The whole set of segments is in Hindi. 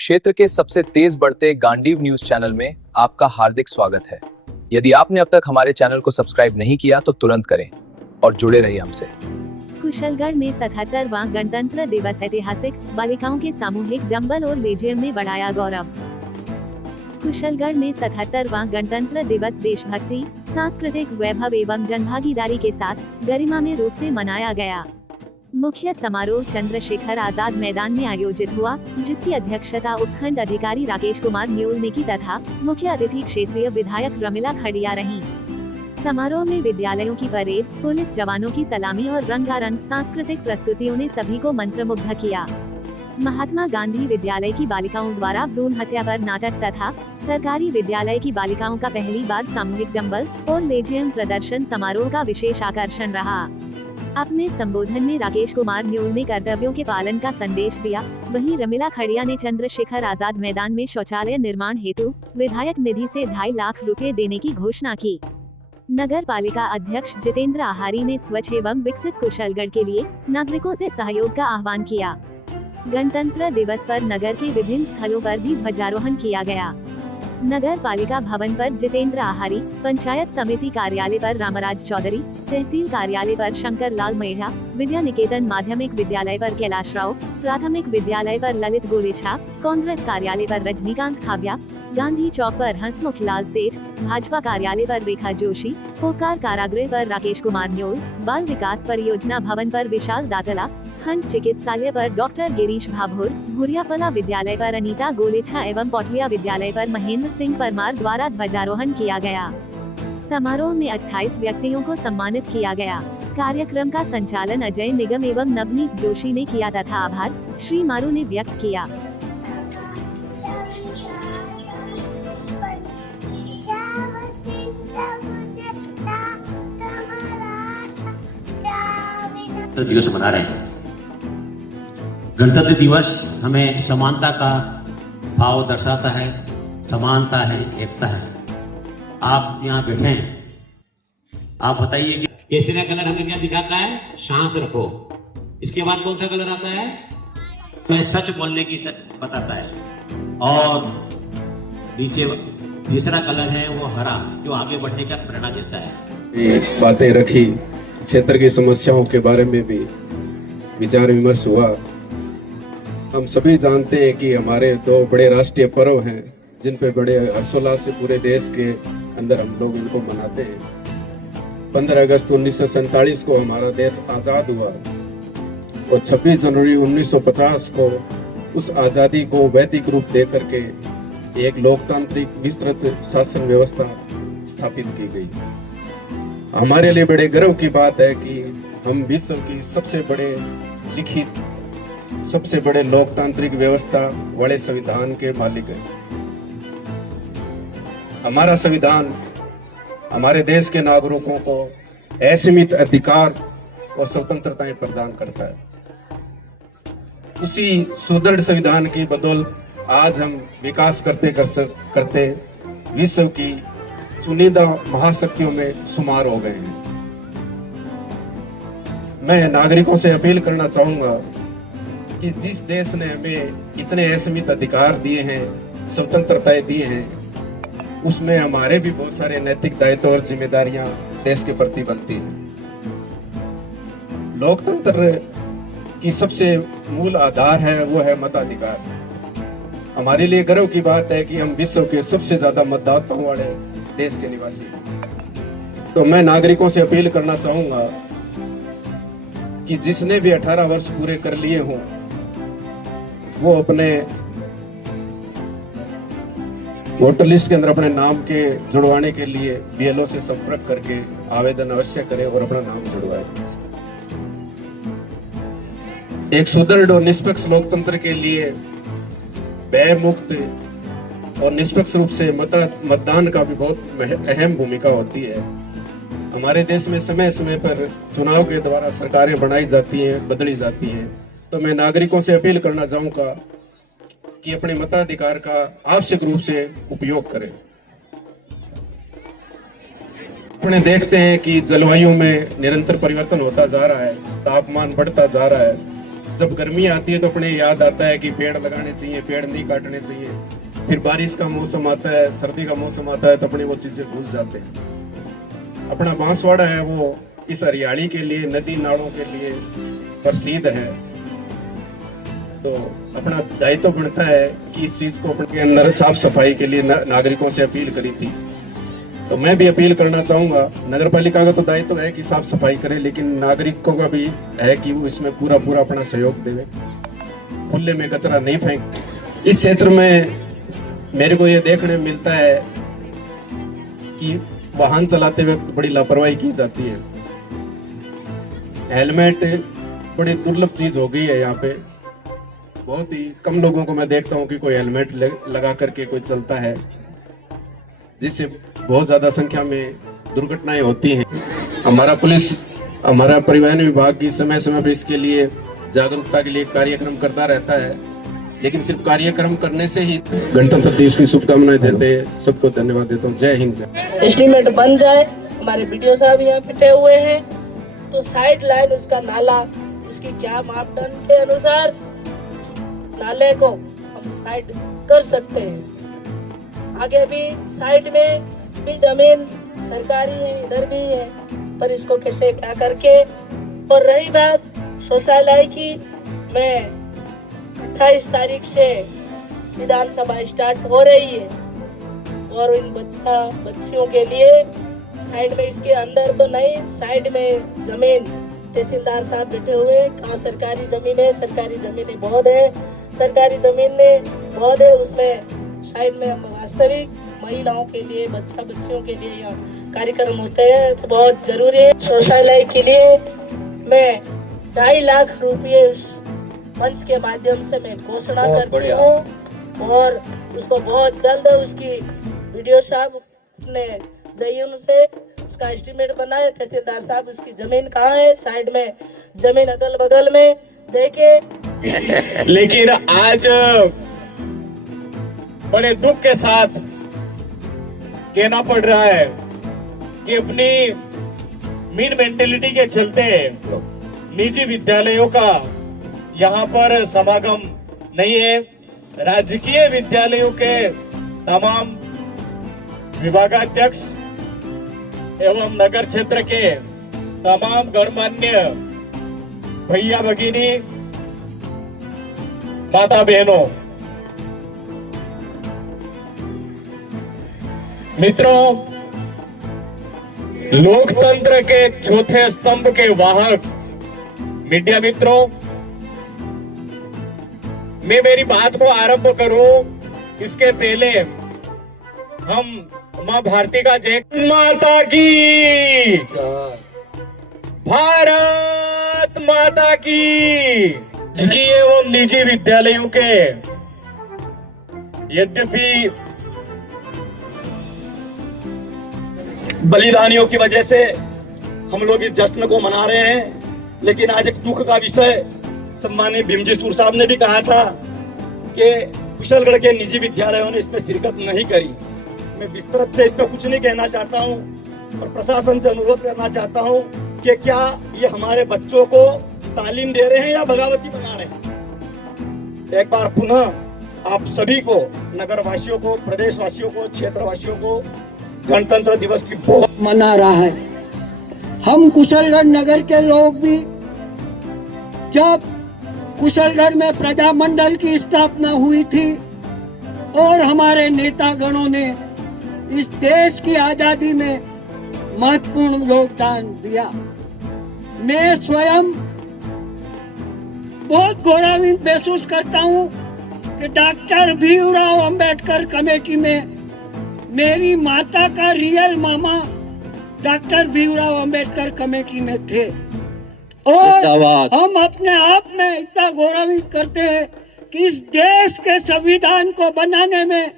क्षेत्र के सबसे तेज बढ़ते गांडीव न्यूज चैनल में आपका हार्दिक स्वागत है। यदि आपने अब तक हमारे चैनल को सब्सक्राइब नहीं किया तो तुरंत करें और जुड़े रहिए हमसे। कुशलगढ़ में 77वां गणतंत्र दिवस ऐतिहासिक, बालिकाओं के सामूहिक डंबल और लेजियम ने बढ़ाया गौरव। कुशलगढ़ में 77वां गणतंत्र दिवस देशभक्ति, सांस्कृतिक वैभव एवं जनभागीदारी के साथ गरिमामय रूप से मनाया गया। मुख्य समारोह चंद्रशेखर आजाद मैदान में आयोजित हुआ, जिसकी अध्यक्षता उपखंड अधिकारी राकेश कुमार न्योल ने की तथा मुख्य अतिथि क्षेत्रीय विधायक रमिला खड़िया रहीं। समारोह में विद्यालयों की परेड, पुलिस जवानों की सलामी और रंगारंग सांस्कृतिक प्रस्तुतियों ने सभी को मंत्रमुग्ध किया। महात्मा गांधी विद्यालय की बालिकाओं द्वारा भ्रूण हत्या पर नाटक तथा सरकारी विद्यालय की बालिकाओं का पहली बार सामूहिक डंबल और लेजियम प्रदर्शन समारोह का विशेष आकर्षण रहा। अपने संबोधन में राकेश कुमार न्योल ने कर्तव्यों के पालन का संदेश दिया। वहीं रमिला खड़िया ने चंद्रशेखर आजाद मैदान में शौचालय निर्माण हेतु विधायक निधि से 2.5 लाख रुपए देने की घोषणा की। नगर पालिका अध्यक्ष जितेंद्र आहारी ने स्वच्छ एवं विकसित कुशलगढ़ के लिए नागरिकों से सहयोग का आह्वान किया। गणतंत्र दिवस पर नगर के विभिन्न स्थलों पर भी ध्वजारोहण किया गया। नगर पालिका भवन पर जितेंद्र आहारी, पंचायत समिति कार्यालय पर रामराज चौधरी, तहसील कार्यालय पर शंकर लाल मेढ़ा, विद्या निकेतन माध्यमिक विद्यालय पर कैलाश राव, प्राथमिक विद्यालय पर ललित गोलेछा, कांग्रेस कार्यालय पर रजनीकांत खाबिया, गांधी चौक पर हंसमुख लाल सेठ, भाजपा कार्यालय पर रेखा जोशी, कोकार कारागृह पर राकेश कुमार न्योल, बाल विकास परियोजना भवन पर विशाल दातला, खंड चिकित्सालय पर डॉक्टर गिरीश भाभुर, भूरियापला विद्यालय पर अनीता गोलेछा एवं पौटलिया विद्यालय पर महेंद्र सिंह परमार द्वारा ध्वजारोहण किया गया। समारोह में 28 व्यक्तियों को सम्मानित किया गया। कार्यक्रम का संचालन अजय निगम एवं नवनीत जोशी ने किया तथा आभार श्री मारू ने व्यक्त किया। दिवस मना रहे हैं। गणतंत्र दिवस हमें समानता का भाव दर्शाता है, समानता है, एकता है। आप यहाँ बैठे हैं, आप बताइए कि केसरिया कलर हमें क्या दिखाता है? सांस रखो। इसके बाद कौन सा कलर आता है? हमें सच बोलने की बताता है। और नीचे तीसरा कलर है वो हरा, जो आगे बढ़ने का प्रेरणा देता है। बातें रखी, क्षेत्र की समस्याओं के बारे में भी विचार विमर्श हुआ। हम सभी जानते हैं कि हमारे 2 बड़े राष्ट्रीय पर्व हैं, जिन पे बड़े हर्षोल्लास से पूरे देश के अंदर हम लोग इनको मनाते हैं। 15 अगस्त 1947 को हमारा देश आज़ाद हुआ और 26 जनवरी 1950 को उस आज़ादी को वैदिक रूप दे करके एक लोकतांत्रिक विस्तृत शासन व्यवस्था स्थापित की गई। हमारे लिए बड़े गर्व की बात है कि हम विश्व की सबसे बड़े लिखित, सबसे बड़े लोकतांत्रिक व्यवस्था वाले संविधान के मालिक हैं। हमारा संविधान हमारे देश के नागरिकों को असीमित अधिकार और स्वतंत्रताएं प्रदान करता है। उसी सुदृढ़ संविधान की बदौलत आज हम विकास करते विश्व की चुनिंदा महाशक्तियों में शुमार हो गए हैं। मैं नागरिकों से अपील करना चाहूंगा कि जिस देश ने हमें इतने असीमित अधिकार दिए हैं, स्वतंत्रताएं दी हैं, उसमें हमारे भी बहुत सारे नैतिक दायित्व और जिम्मेदारियां देश के प्रति बनती हैं। लोकतंत्र की सबसे मूल आधार है वो है मताधिकार। हमारे लिए गर्व की बात है कि हम विश्व के सबसे ज्यादा मतदाताओं वाले देश के निवासी हैं। तो मैं नागरिकों से अपील करना चाहूंगा कि जिसने भी 18 वर्ष पूरे कर लिए हों, वो अपने वोटर लिस्ट के अंदर अपने नाम के जुड़वाने के लिए बीएलओ से संपर्क करके आवेदन अवश्य करें और अपना नाम जुड़वाएं। एक सुदृढ़ और निष्पक्ष लोकतंत्र के लिए व्यय मुक्त और निष्पक्ष रूप से मतदान का भी बहुत अहम भूमिका होती है। हमारे देश में समय समय पर चुनाव के द्वारा सरकारें बनाई जाती हैं, बदली जाती हैं। तो मैं नागरिकों से अपील करना चाहूंगा कि अपने मताधिकार का आवश्यक रूप से उपयोग करें। अपने देखते हैं कि जलवायु में निरंतर परिवर्तन होता जा रहा है, तापमान बढ़ता जा रहा है, जब गर्मी आती है तो अपने याद आता है कि पेड़ लगाने चाहिए, पेड़ नहीं काटने चाहिए। फिर बारिश का मौसम आता है, सर्दी का मौसम आता है तो अपने वो चीजें भूल जाते हैं। अपना बांसवाड़ा है वो इस हरियाली के लिए, नदी नालों के लिए प्रसिद्ध है। तो अपना दायित्व तो बनता है कि इस चीज को अपने अंदर साफ सफाई के लिए नागरिकों से अपील करी थी। तो मैं भी अपील करना चाहूंगा, नगर पालिका का तो दायित्व है कि साफ सफाई करे, लेकिन नागरिकों का भी है कि वो इसमें पूरा पूरा अपना सहयोग देवे, खुले में कचरा नहीं फेंक। इस क्षेत्र में मेरे को ये देखने मिलता है कि वाहन चलाते हुए बड़ी लापरवाही की जाती है। हेलमेट बड़ी दुर्लभ चीज हो गई है यहाँ पे। बहुत ही कम लोगों को मैं देखता हूँ कि कोई हेलमेट लगा करके कोई चलता है, जिससे बहुत ज्यादा संख्या में दुर्घटनाएं होती हैं। हमारा परिवहन विभाग की समय समय पर इसके लिए जागरूकता के लिए कार्यक्रम करता रहता है, लेकिन सिर्फ कार्यक्रम करने से ही गणतंत्र दिवस की शुभकामनाएं देते हैं। सबको धन्यवाद देता हूँ। जय हिंद। जय एस्टीमेट बन जाए। हमारे बीडीओ साहब यहाँ पिटे हुए हैं, तो साइड लाइन उसका नाला, उसकी क्या मापदंड के अनुसार नाले को हम साइड कर सकते हैं। आगे भी साइड में भी जमीन सरकारी है, इधर भी है, पर इसको कैसे क्या करके। और रही बात शौचालय की, मैं 28 तारीख से विधानसभा स्टार्ट हो रही है और इन बच्चियों के लिए साइड में, इसके अंदर तो नहीं, साइड में जमीन तहसीलदार साहब बैठे हुए, कहाँ सरकारी जमीन है, सरकारी जमीनें बहुत है, सरकारी जमीन बहुत है, उसमें साइड में वास्तविक महिलाओं के लिए, बच्चियों के लिए यहाँ कार्यक्रम होते हैं, तो बहुत जरूरी है। शौचालय के लिए मैं 2.5 लाख रुपये उस मंच के माध्यम से मैं घोषणा करती हूँ और उसको बहुत जल्द उसकी वीडियो साहब ने जयन से उसका एस्टीमेट बनाए। तहसीलदार साहब उसकी जमीन कहाँ है, साइड में जमीन अगल बगल में देके। लेकिन आज बड़े दुख के साथ कहना पड़ रहा है कि अपनी मीन मेंटेलिटी के चलते निजी विद्यालयों का यहाँ पर समागम नहीं है। राजकीय विद्यालयों के तमाम विभागाध्यक्ष एवं नगर क्षेत्र के तमाम गणमान्य भैया भगिनी, माता बहनों, मित्रों, लोकतंत्र के चौथे स्तंभ के वाहक मीडिया मित्रों, मैं मेरी बात को आरंभ करूं इसके पहले हम मां भारती का जय माता की, भारत माता की। एवं निजी विद्यालयों के यद्यपि बलिदानियों की वजह से हम लोग इस जश्न को मना रहे हैं, लेकिन आज एक दुख का विषय, सम्मानित भीमजी सूर साहब ने भी कहा था कि कुशलगढ़ के निजी विद्यालयों ने इसमें शिरकत नहीं करी। मैं विस्तृत से इस पर कुछ नहीं कहना चाहता हूं और प्रशासन से अनुरोध करना चाहता हूं कि क्या ये हमारे बच्चों को तालीम दे रहे हैं या बगावती बना रहे हैं। एक बार पुनः आप सभी को, नगरवासियों को, प्रदेशवासियों को, क्षेत्रवासियों को गणतंत्र दिवस की बहुत मना रहा है। हम कुशलगढ़ नगर के लोग भी जब कुशलगढ़ में प्रजामंडल की स्थापना हुई थी और हमारे नेतागणों ने इस देश की आजादी में महत्वपूर्ण योगदान दिया, मैं स्वयं बहुत गौरवान्वित महसूस करता हूं कि डॉक्टर भीमराव अंबेडकर कमेटी में मेरी माता का रियल मामा डॉक्टर भीमराव अंबेडकर कमेटी में थे और हम अपने आप में इतना गौरवित करते हैं कि इस देश के संविधान को बनाने में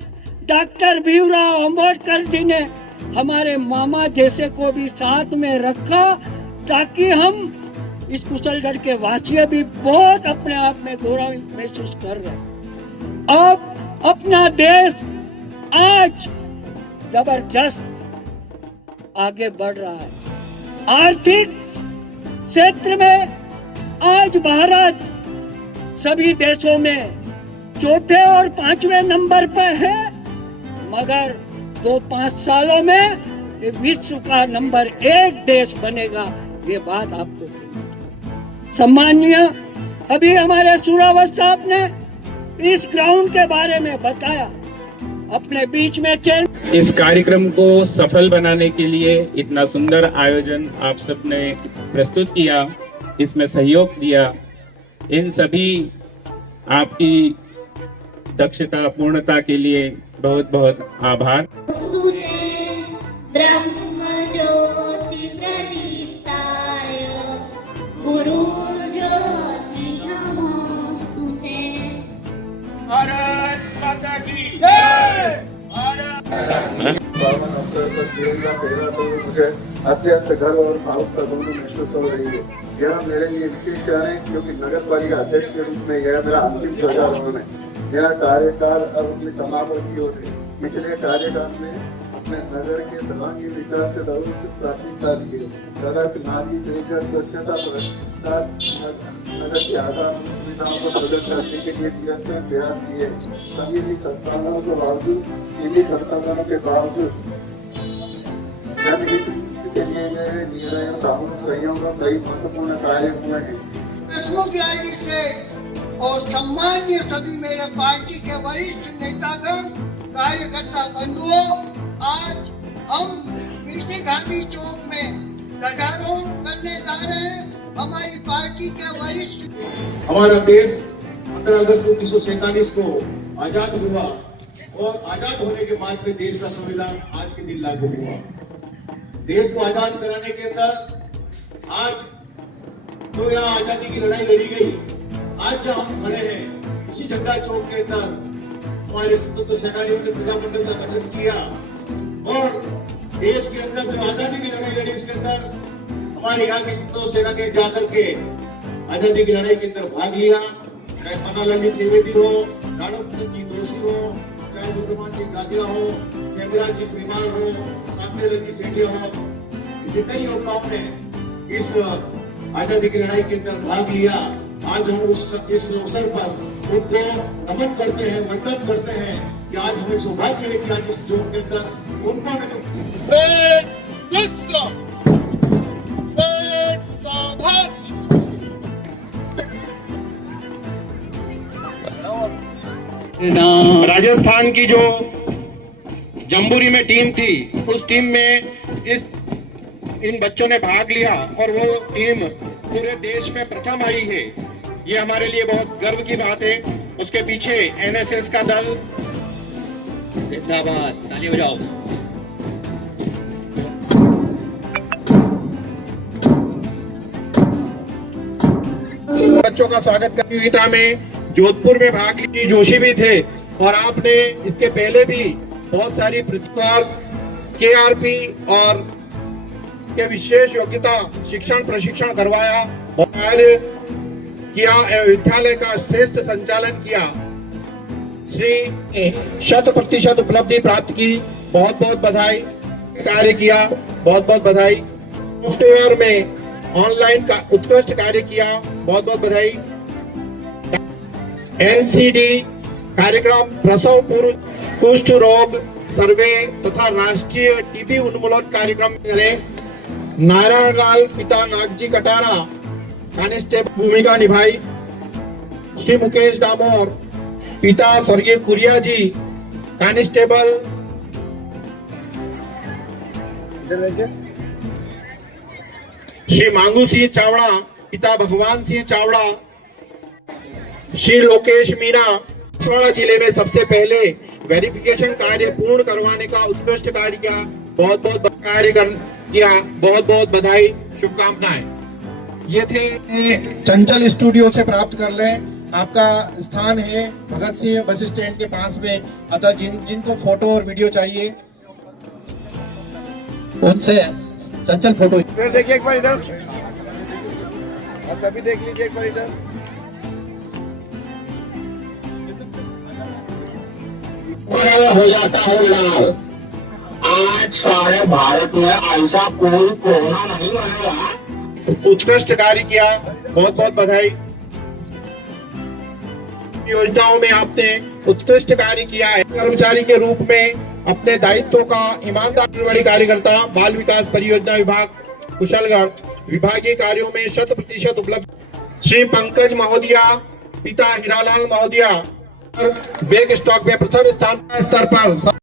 डॉक्टर भीमराव अंबेडकर जी ने हमारे मामा जैसे को भी साथ में रखा, ताकि हम इस कुशलगढ़ के वासी भी बहुत अपने आप में गौरवित महसूस कर रहे हैं। अब अपना देश आज जबरदस्त आगे बढ़ रहा है। आर्थिक क्षेत्र में आज भारत सभी देशों में चौथे और 5वें नंबर पर है, मगर 2-5 सालों में ये विश्व का नंबर 1 देश बनेगा। ये बात आपको सम्मानीय अभी हमारे सुरावत साहब ने इस ग्राउंड के बारे में बताया। अपने बीच में इस कार्यक्रम को सफल बनाने के लिए इतना सुंदर आयोजन आप सबने प्रस्तुत किया, इसमें सहयोग दिया, इन सभी आपकी दक्षता पूर्णता के लिए बहुत बहुत आभार। ब्रह्म ज्योति प्रदीप्ताय गुरु ज्योति नमोस्तुते। भारत माता की जय। मुझे अत्यंत गर्व और भावुकता दोनों महसूस हो रही है। यह मेरे लिए विशेष क्षण है क्योंकि नगर पालिका अध्यक्ष के रूप में यह मेरा अंतिम ध्वजारोहण है। मेरा कार्यकाल अब अपनी समाप्ति हो रही है। पिछले कार्यकाल में अपने नगर के सर्वांगीण विकास से सर्वोच्च प्राथमिकता दी है। सड़क, नाली, पेयजल, स्वच्छता, नगर की आधार सुविधाओं को प्रगत करने के लिए निरंतर प्रयास किए। सभी संस्थानों के बावजूद संस्थानों के बावजूद जनहित के लिए निर्णय सामूहिक सहयोग और कई महत्वपूर्ण कार्य हुए हैं। देशमुख जी से और सम्मान्य सभी मेरे पार्टी के वरिष्ठ नेतागण, कार्यकर्ता बंधुओं, आज हम पीसी गांधी चौक में ध्वजारोहण करने जा रहे हैं। हमारी पार्टी के वरिष्ठ हमारा देश 15 अगस्त 1947 को आजाद हुआ और आजाद होने के बाद में देश का संविधान आज के दिन लागू हुआ। देश को आजाद कराने के अंदर आज तो यहाँ आजादी की लड़ाई लड़ी गई। आज जहाँ हम खड़े हैं इसी झंडा चौक के अंदर हमारे स्वतंत्र सेनानियों ने प्रजामंडल का गठन किया और देश के अंदर जो आजादी की लड़ाई लड़ी उसके अंदर हमारे यहाँ के स्वतंत्र सेनानी जाकर के आजादी की लड़ाई के अंदर भाग लिया। चाहे पन्नालाल त्रिवेदी हो, राणा प्रताप जी दोषी हो, चाहे रुद्रमान जी गादिया हो, हेमराज जी श्रीमान हो, शांतिलाल जी सेठिया हो, इसके कई योद्धाओं ने इस आजादी की लड़ाई के अंदर भाग लिया। आज हम इस अवसर पर उनको नमन करते हैं, वंदन करते हैं कि आज हमें सौभाग्य है कि आज इस चौक के अंदर उनको राजस्थान की जो जम्बूरी में टीम थी, उस टीम में इन बच्चों ने भाग लिया और वो टीम पूरे देश में प्रथम आई है। ये हमारे लिए बहुत गर्व की बात है। उसके पीछे एनएसएस का दल, जिंदाबाद, ताली बजाओ। बच्चों का स्वागत प्रतियोगिता में जोधपुर में भाग ली जोशी भी थे और आपने इसके पहले भी बहुत सारी प्रतिभा केआरपी और के विशेष योग्यता शिक्षण प्रशिक्षण करवाया, कार्य किया, विद्यालय का श्रेष्ठ संचालन किया। श्री 100% उपलब्धि प्राप्त की, बहुत बहुत बधाई। कार्य किया, बहुत बहुत बधाई। सॉफ्टवेयर में ऑनलाइन का उत्कृष्ट कार्य किया, बहुत बहुत बधाई। एनसीडी कार्यक्रम, प्रसव पूर्व कुष्ठ रोग सर्वे तथा राष्ट्रीय टीबी उन्मूलन कार्यक्रम में नारायणलाल पिता नागजी कटारा कांस्टेबल भूमिका निभाई। श्री मुकेश डामोर पिता स्वर्गीय कुरिया जी कांस्टेबल। श्री मांगू सिंह चावड़ा पिता भगवान सिंह चावड़ा। श्री लोकेश मीना बांसवाड़ा जिले में सबसे पहले वेरिफिकेशन कार्य पूर्ण करवाने का उत्कृष्ट कार्य किया, बहुत बहुत कार्य किया, बहुत बहुत बधाई, शुभकामनाएं। ये थे चंचल स्टूडियो से प्राप्त कर लें। आपका स्थान है भगत सिंह बस स्टैंड के पास में, अतः जिनको फोटो और वीडियो चाहिए उनसे चंचल फोटो। देखिए एक बार इधर, सभी देख लीजिए एक बार इधर। हो जाता है लाल। आज सारे भारत में ऐसा कोई कोरोना नहीं मनाया। उत्कृष्ट कार्य किया, बहुत बहुत बधाई। योजनाओं में आपने उत्कृष्ट कार्य किया है। कर्मचारी के रूप में अपने दायित्वों का ईमानदार बड़ी कार्यकर्ता, बाल विकास परियोजना विभाग कुशलगढ़ विभागीय कार्यों में 100% उपलब्ध। श्री पंकज महोदया, पिता हीरालाल महोदया बैग स्टॉक में प्रथम स्थान स्तर पर